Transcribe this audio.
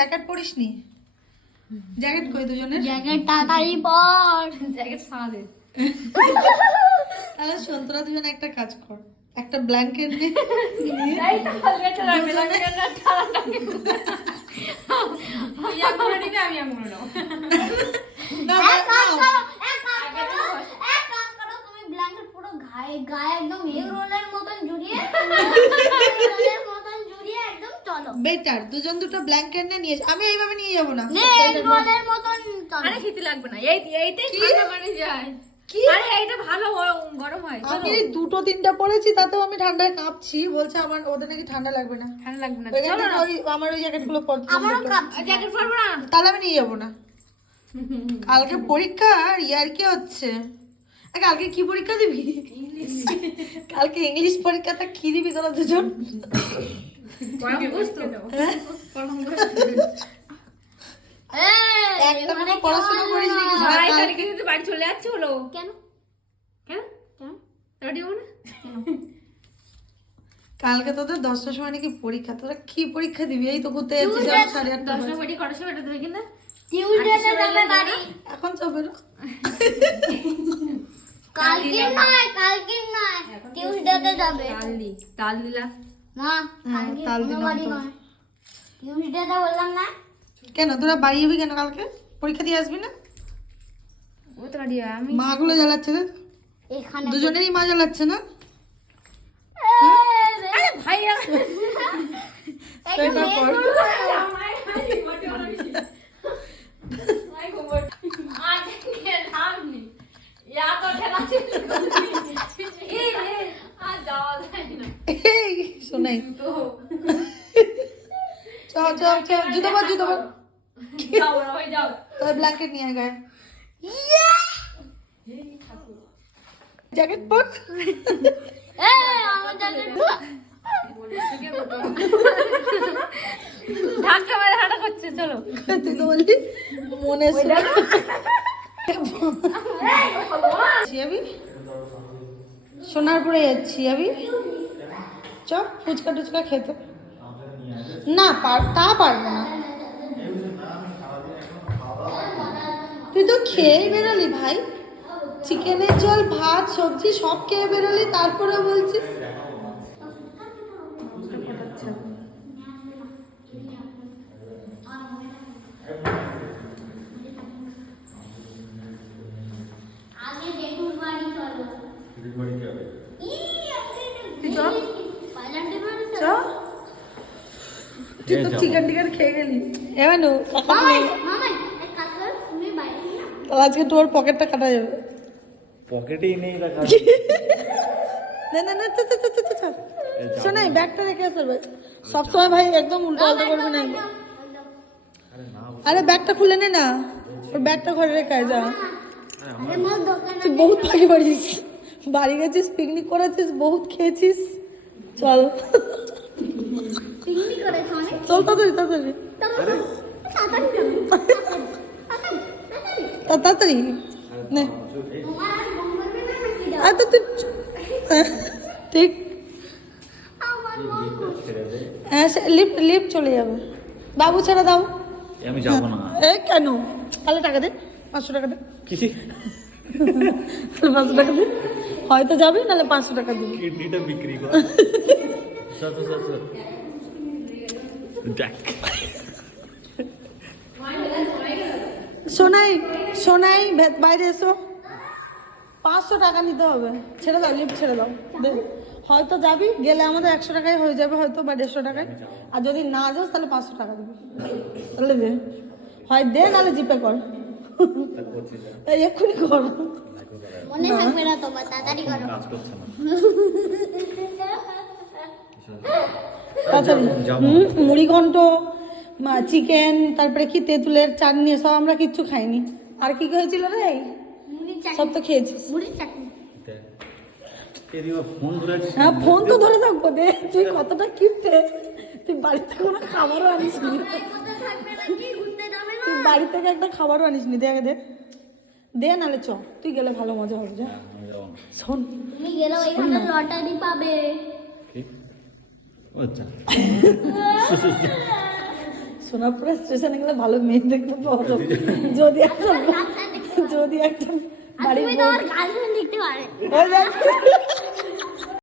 Jacket পরিস নি jacket কই দুজনের? জ্যাকেট তাড়াতাড়ি পর। জ্যাকেট সাদে তাহলে সন্তরা তোরা দুজন একটা কাজ কর। একটা ব্ল্যাঙ্কেট নে। চলে আমি নিবি আমি এক করে নেব না, এক কাজ না, করো এক কাজ করো এক কাজ করো তুমি ব্ল্যাঙ্কেট পুরো গায়ে গায়ে একদম এগ রোলের মতন জড়িয়ে রোলের মতন জড়িয়ে একদম চলো বেটার দুজন দুটো ব্ল্যাঙ্কেট নিয়ে নিয়ে আমি এইভাবে নিয়ে যাব না। রোলের মতন আরে খেতে লাগবে না। এই কি? ঠান্ডা মানে যায়। কি? আরে এইটা ভালো গরম- গরম হয়। আমি দুটো তিনটা পরেছি তাতেও আমি ঠান্ডায় কাঁপছি। বলছে আমার ওদের নাকি ঠান্ডা লাগবে না। ঠান্ডা লাগবে না। ওই চলো না। ওই আমার ওই জ্যাকেটগুলো পরতে আমারও কাপ জ্যাকেট পরবো না। তাহলে আমি নিয়ে যাব না। কালকে পরীক্ষা আর ইয়ার কি হচ্ছে? কালকে কি পরীক্ষা দিবি? কালকে ইংলিশ পরীক্ষাটা কি দিবি তোরা দুজন? হ্যাঁ? পড়াশোনা করিস কাল- বাড়ি চলে যাচ্ছে হলো কেন কেন কেন না কালকে তোদের দশটার সময় নাকি পরীক্ষা। তোরা কি পরীক্ষা দিবি? এই তো ঘুরতে যাচ্ছিস সাড়ে আটটা দশটা বাজে। বাড়ি কটার সময় এটা দেবে কিনা যাবে এখন তো কালকে নয় কালকে নয়। টিউসডেতে যাবে। তাল দি তাল দিলা হ্যাঁ, কালকে কোনো বললাম না। তোরা বাড়ি যাবি কেন কালকে? পরীক্ষা দিয়ে আসবি না? মা গুলো জ্বালাচ্ছে না দুজনেরই মা জ্বালাচ্ছে না? আরে ভাই সোয়েটার পর এই শোনাই চ চ চ জুতো পর। জুতো পর তোর ব্ল্যাঙ্কেট নিয়ে গায়ে জ্যাকেট পর। মেরে হাঁটা করছে চলো। তুই তো বললি মনে সোনারপুরে যাচ্ছি যাবি চ ফুচকা টুচকা খেতে। না পার তা পারব না। তুই তো খেয়েই বেরোলি ভাই। চিকেনের জল ভাত সবজি সব খেয়ে বেরোলি তারপরে বলছিস চলো ই, আজকে তুই চ। পাইলান্টের বাড়ি চ চলো। তুই তো চিকেন টিকেন খেয়ে গেলি। এমানু মামাই মামাই এক কাজ করো তুমি বাইরে না তাহলে আজকে তোর পকেটটা কাটা যাবে। পকেটেই নেই রাখা। না না না চল চল শোনাই ব্যাগটা রেখে আসবে ভাই সবসময় ভাই একদম উল্টো পাল্টা করবি না। আরে ব্যাগটা খুলে নে না। ওর ব্যাগটা ঘরে রেখে আয় যা। তুই বহুত ফাঁকি বাড়িস বাড়ি গেছিস পিকনিক করেছিস বহুত খেয়েছিস। চল। চল তাড়াতাড়ি তাড়াতাড়ি। তাড়াতাড়ি। তা- তাড়াতাড়ি। নে। আর তো তুই ঠিক। মন হ্যাঁ লিফট লিফট চলে যাবে। বাবু ছেড়ে দাও। আমি যাব না। এ কেন? তাহলে টাকা দে। পাঁচশো টাকা দে। কি পাঁচশো টাকা দে। হয়তো যাবে নাহলে পাঁচশো টাকা দিবি। কিডনিটা বিক্রি কর। দেখ। সোনাই সোনাই বাইরে এসো। পাঁচশো টাকা নিতে হবে। ছেড়ে দাও লিফট ছেড়ে দাও। হয়তো যাবি গেলে আমাদের একশো টাকায় হয়ে যাবে হয়তো বা দেড়শো টাকায়। আর যদি না যাস তাহলে পাঁচশো টাকা দিবি। তাহলে দে। হয় দে নাহলে জিপে কর। এক্ষুনি কর। মনে থাকবে না তোমার তাড়াতাড়ি করো। কাজ করছে না তাড়াতাড়ি যাব। হুম, মুড়ি ঘন্ট চিকেন তারপরে কি তেঁতুলের চাটনি সব আমরা কিচ্ছু খাইনি। আর কি কি হয়েছিল রে? সব তো খেয়েছিস। দেখ। হ্যাঁ ফোন তো ধরে থাকব দে। তুই কতটা কিপটে তুই বাড়িতে কোনো খাবারও আনিস নি। মধ্যে থাকবে নাকি ঘুরতে যাবে না তুই বাড়ি থেকে একটা খাবারও আনিস নি। দে আগে দে দে নালে চ। তুই গেলে ভালো মজা হবে যা। না শোন। তুমি গেলেও এখানে লটারি পাবে। আচ্ছা। সোনারপুরে স্টেশনে গেলে ভালো মেয়ে দেখতে পাওয়া যাবে। যদি একটা যদি একটা বাড়ির তুমি বউ তোমার গার্লফ্রেন্ড দেখতে পারে দেখ,